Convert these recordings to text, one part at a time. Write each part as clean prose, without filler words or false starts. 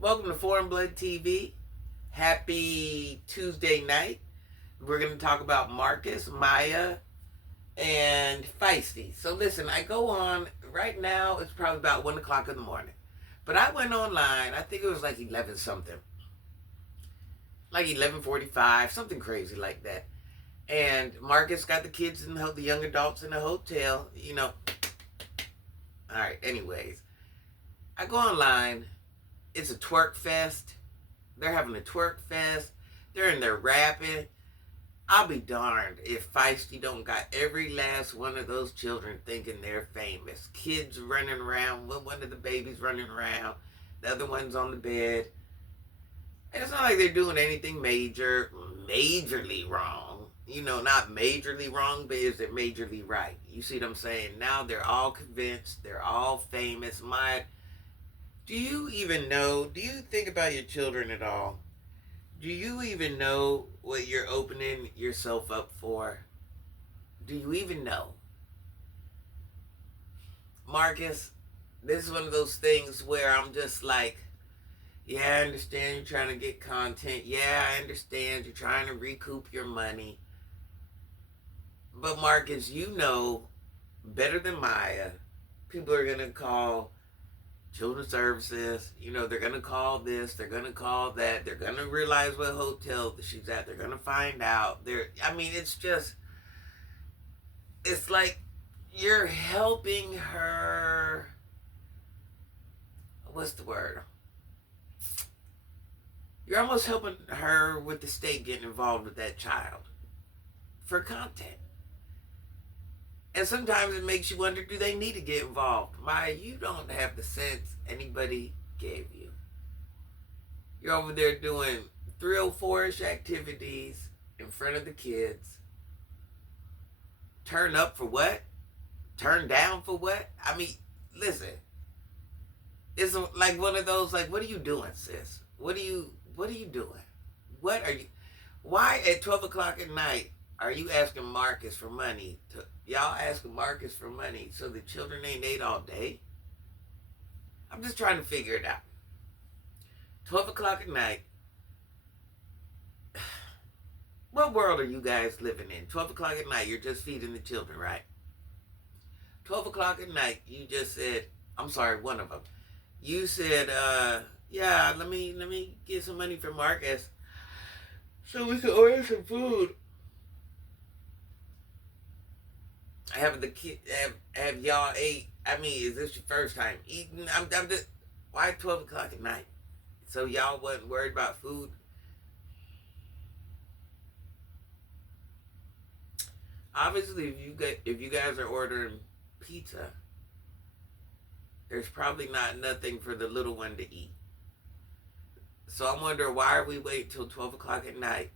Welcome to Foreign Blood TV. Happy Tuesday night. We're going to talk about Marcus, Maya, and Feisty. So listen, I go on, right now it's probably about 1 o'clock in the morning. But I went online, I think it was like 11 something. Like 11:45, something crazy like that. And Marcus got the kids and the young adults in the hotel, All right, anyways. I go online. It's a twerk fest. They're having a twerk fest. They're in there rapping. I'll be darned if Feisty don't got every last one of those children thinking they're famous. Kids running around, one of the babies running around, the other one's on the bed. And it's not like they're doing anything majorly wrong. Not majorly wrong, but is it majorly right? You see what I'm saying? Now they're all convinced, they're all famous. Do you even know? Do you think about your children at all? Do you even know what you're opening yourself up for? Do you even know? Marcus, this is one of those things where I'm just like, yeah, I understand you're trying to get content. Yeah, I understand you're trying to recoup your money. But Marcus, you know better than Maya, people are going to call children's services, they're going to call this, they're going to call that, they're going to realize what hotel she's at, they're going to find out. It's like you're helping her, what's the word? You're almost helping her with the state getting involved with that child for content. And sometimes it makes you wonder, do they need to get involved? Maya, you don't have the sense anybody gave you. You're over there doing 304-ish activities in front of the kids. Turn up for what? Turn down for what? I mean, listen. It's like one of those, like, what are you doing, sis? What are you doing? Why at 12 o'clock at night are you asking Marcus for money? Y'all asking Marcus for money so the children ain't ate all day? I'm just trying to figure it out. 12 o'clock at night. What world are you guys living in? 12 o'clock at night, you're just feeding the children, right? 12 o'clock at night, you just said, I'm sorry, one of them. You said, yeah, let me get some money for Marcus so we can order some food. Have the kid have y'all ate? I mean, is this your first time eating? I'm just, why 12 o'clock at night? So y'all wasn't worried about food? Obviously, if you guys are ordering pizza, there's probably not nothing for the little one to eat. So I'm wondering, why are we waiting till 12 o'clock at night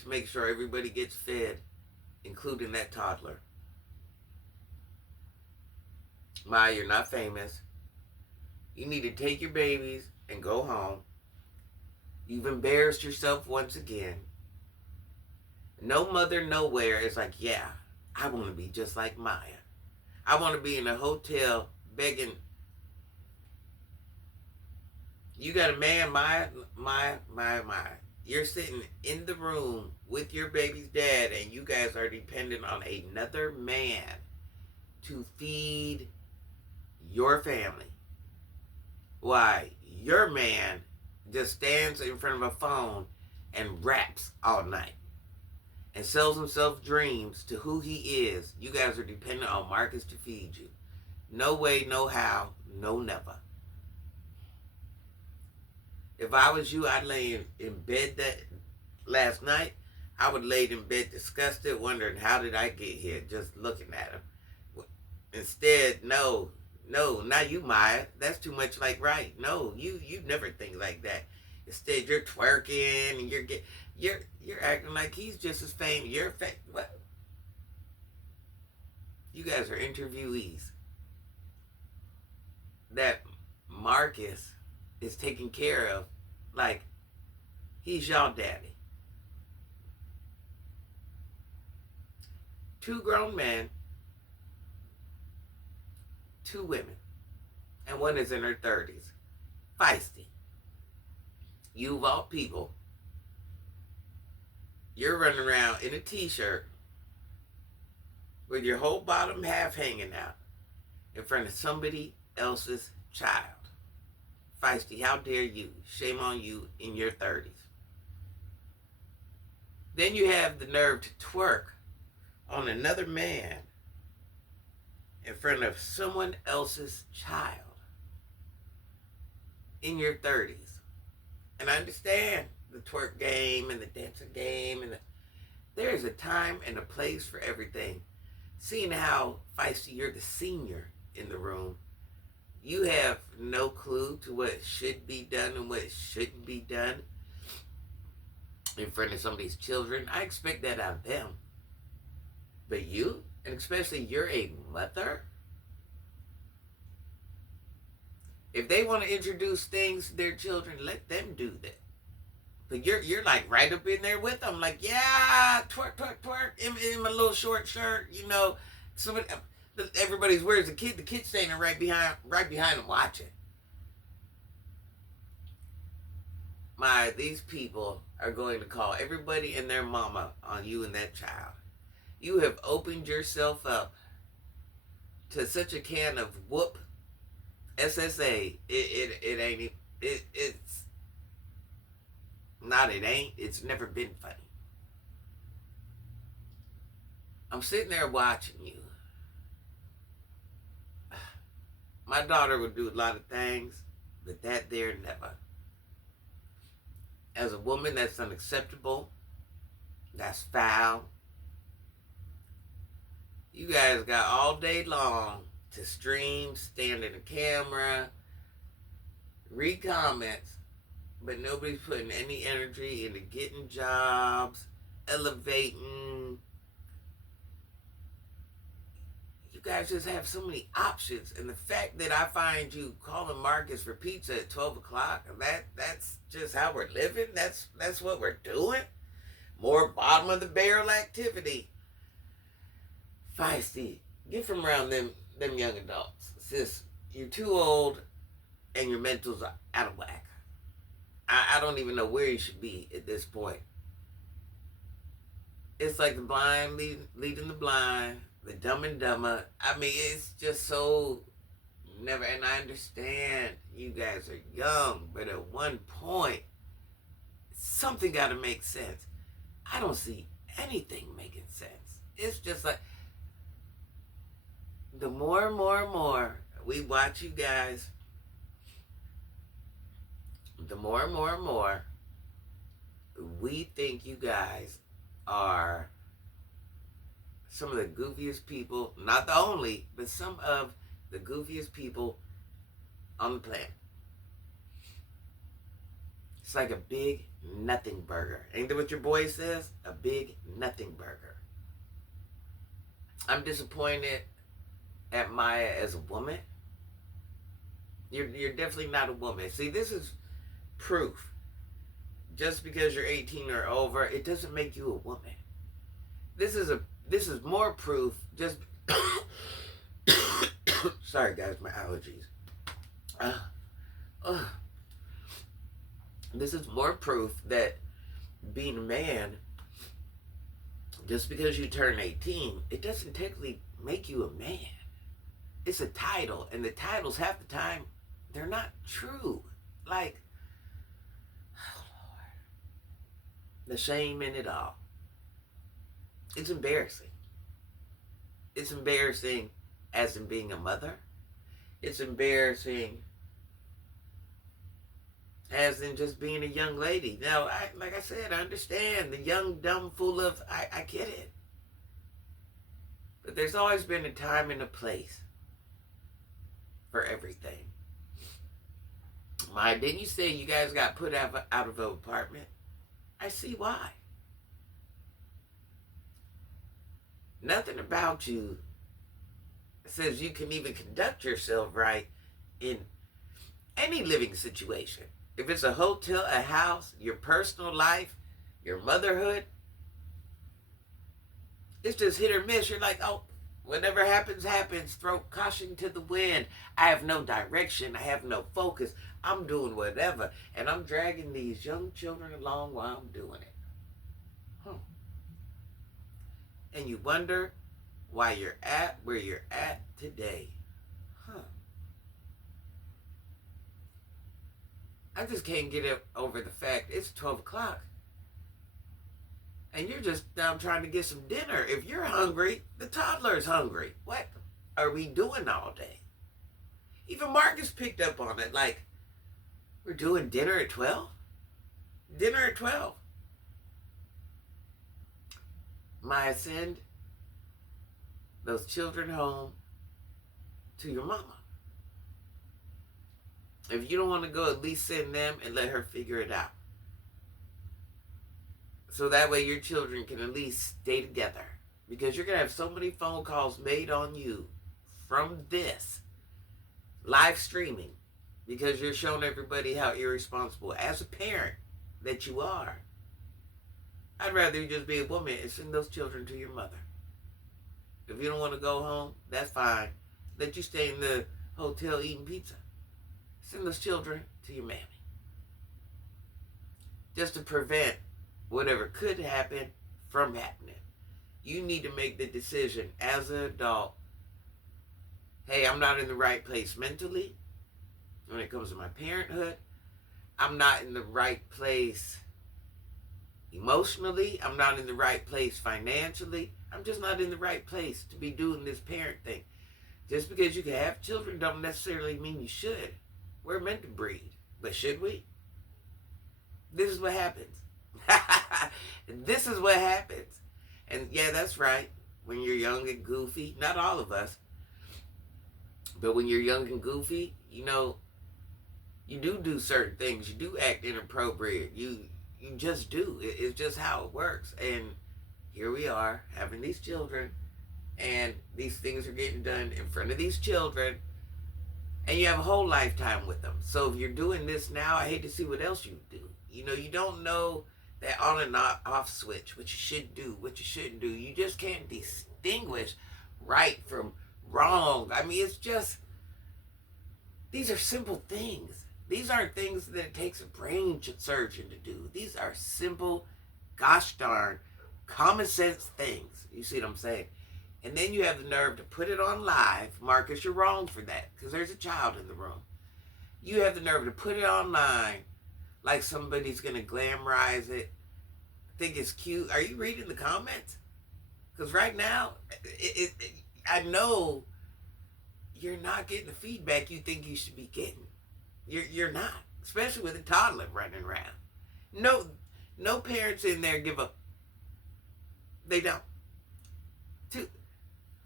to make sure everybody gets fed, including that toddler? Maya, you're not famous. You need to take your babies and go home. You've embarrassed yourself once again. No mother nowhere is like, yeah, I want to be just like Maya. I want to be in a hotel begging. You got a man, Maya. You're sitting in the room with your baby's dad, and you guys are dependent on another man to feed your family. Why? Your man just stands in front of a phone and raps all night and sells himself dreams to who he is. You guys are dependent on Marcus to feed you. No way, no how, no never. If I was you, I'd lay in bed that last night. I would lay in bed disgusted, wondering how did I get here, just looking at him. Instead, no, not you, Maya. That's too much like right. No, you never think like that. Instead, you're twerking and you're acting like he's just as famous. You're what? You guys are interviewees. That Marcus is taken care of like he's y'all daddy. 2 grown men, 2 women, and one is in her 30s. Feisty. you of all people, you're running around in a t-shirt with your whole bottom half hanging out in front of somebody else's child. Feisty, how dare you? Shame on you in your 30s. Then you have the nerve to twerk on another man in front of someone else's child in your 30s. And I understand the twerk game and the dancing game, and there is a time and a place for everything. Seeing how, Feisty, you're the senior in the room, you have no clue to what should be done and what shouldn't be done in front of somebody's children. I expect that out of them. But you, and especially you're a mother, if they want to introduce things to their children, let them do that. But you're like right up in there with them, like, yeah, twerk, twerk, twerk, in my little short shirt, you know. Somebody, everybody's weird as a kid. The kid's standing right behind them watching. These people are going to call everybody and their mama on you and that child. You have opened yourself up to such a can of whoop SSA. It's never been funny. I'm sitting there watching you. My daughter would do a lot of things, but that there never. As a woman, that's unacceptable. That's foul. You guys got all day long to stream, stand in the camera, read comments, but nobody's putting any energy into getting jobs, elevating. You guys just have so many options. And the fact that I find you calling Marcus for pizza at 12 o'clock, that's just how we're living. That's what we're doing. More bottom of the barrel activity. Feisty, get from around them young adults. Sis, you're too old and your mental's out of whack. I don't even know where you should be at this point. It's like the blind leading the blind, the dumb and dumber. I mean, it's just so never, and I understand you guys are young, but at one point, something got to make sense. I don't see anything making sense. It's just like, the more and more we watch you guys, the more and more we think you guys are some of the goofiest people, not the only, but some of the goofiest people on the planet. It's like a big nothing burger. Ain't that what your boy says? A big nothing burger. I'm disappointed at Maya as a woman. You're definitely not a woman. See, this is proof. Just because you're 18 or over, it doesn't make you a woman. This is more proof. Just sorry guys, my allergies. This is more proof that being a man, just because you turn 18, it doesn't technically make you a man. It's a title, and the titles half the time, they're not true. Like, oh Lord, the shame in it all. It's embarrassing. It's embarrassing as in being a mother. It's embarrassing as in just being a young lady. Now, like I said, I understand the young, dumb, full of, I get it. But there's always been a time and a place for everything. Maya, didn't you say you guys got put out of an apartment? I see why. Nothing about you says you can even conduct yourself right in any living situation. If it's a hotel, a house, your personal life, your motherhood, it's just hit or miss. You're like, oh, Whatever happens, happens. Throw caution to the wind. I have no direction. I have no focus. I'm doing whatever. And I'm dragging these young children along while I'm doing it. And you wonder why you're at where you're at today. I just can't get over the fact it's 12 o'clock. And you're just now trying to get some dinner. If you're hungry, the toddler's hungry. What are we doing all day? Even Marcus picked up on it. Like, we're doing dinner at 12? Dinner at 12. Maya, send those children home to your mama. If you don't want to go, at least send them and let her figure it out. So that way your children can at least stay together. Because you're going to have so many phone calls made on you from this live streaming. Because you're showing everybody how irresponsible as a parent that you are. I'd rather you just be a woman and send those children to your mother. If you don't want to go home, that's fine. Let you stay in the hotel eating pizza. Send those children to your mammy. Just to prevent whatever could happen from happening. You need to make the decision as an adult. Hey, I'm not in the right place mentally when it comes to my parenthood. I'm not in the right place emotionally. I'm not in the right place financially. I'm just not in the right place to be doing this parent thing. Just because you can have children don't necessarily mean you should. We're meant to breed. But should we? This is what happens. This is what happens. And yeah, that's right. When you're young and goofy, not all of us, but when you're young and goofy, you know, you do certain things. You do act inappropriate. You just do. It's just how it works. And here we are having these children, and these things are getting done in front of these children, and you have a whole lifetime with them. So if you're doing this now, I hate to see what else you do. You know, you don't know that on and off switch, what you should do, what you shouldn't do. You just can't distinguish right from wrong. I mean, it's just, these are simple things. These aren't things that it takes a brain surgeon to do. These are simple, gosh darn, common sense things. You see what I'm saying? And then you have the nerve to put it on live. Marcus, you're wrong for that, because there's a child in the room. You have the nerve to put it online like somebody's going to glamorize it, think it's cute. Are you reading the comments? Because right now, I know you're not getting the feedback you think you should be getting. You're not, especially with a toddler running around. No parents in there give up. They don't.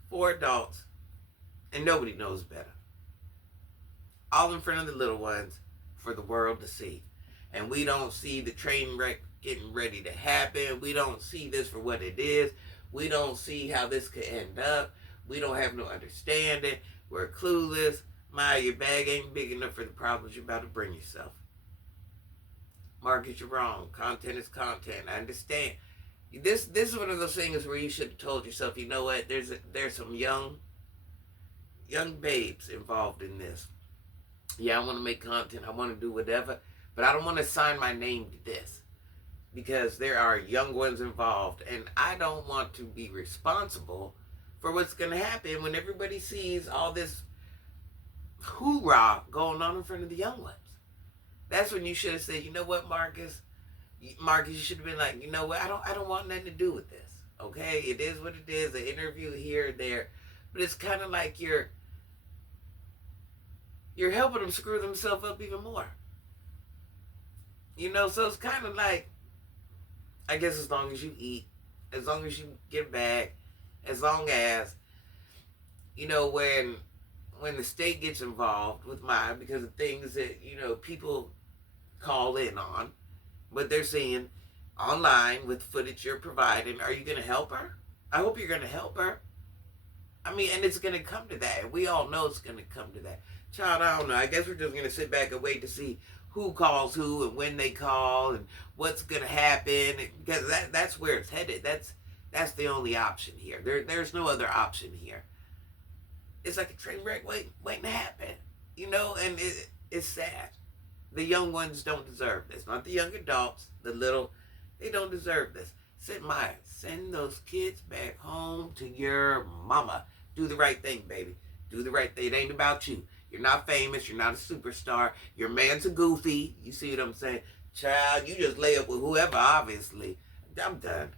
4 adults, and nobody knows better. All in front of the little ones for the world to see. And we don't see the train wreck getting ready to happen. We don't see this for what it is. We don't see how this could end up. We don't have no understanding. We're clueless. Maya, your bag ain't big enough for the problems you're about to bring yourself. Marcus, you're wrong. Content is content. I understand. This is one of those things where you should have told yourself, you know what, there's some young babes involved in this. Yeah, I want to make content. I want to do whatever. But I don't want to sign my name to this. Because there are young ones involved. And I don't want to be responsible for what's going to happen when everybody sees all this hoorah going on in front of the young ones. That's when you should have said, you know what, Marcus, you should have been like, you know what, I don't want nothing to do with this. Okay? It is what it is, an interview here or there. But it's kind of like you're helping them screw themselves up even more. You know, so it's kind of like, I guess as long as you eat, as long as you get back, as long as, you know, when the state gets involved with mine because of things that, you know, people call in on, what they're seeing online with footage you're providing, are you going to help her? I hope you're going to help her. I mean, and it's going to come to that. We all know it's going to come to that. Child, I don't know. I guess we're just going to sit back and wait to see who calls who and when they call and what's going to happen. Because that's where it's headed. That's the only option here. There's no other option here. it's like a train wreck waiting to happen. You know, and it's sad. The young ones don't deserve this. Not the young adults, the little, they don't deserve this. Send those kids back home to your mama. Do the right thing, baby. Do the right thing. It ain't about you. You're not famous. You're not a superstar. Your man's a goofy. You see what I'm saying? Child, you just lay up with whoever, obviously. I'm done.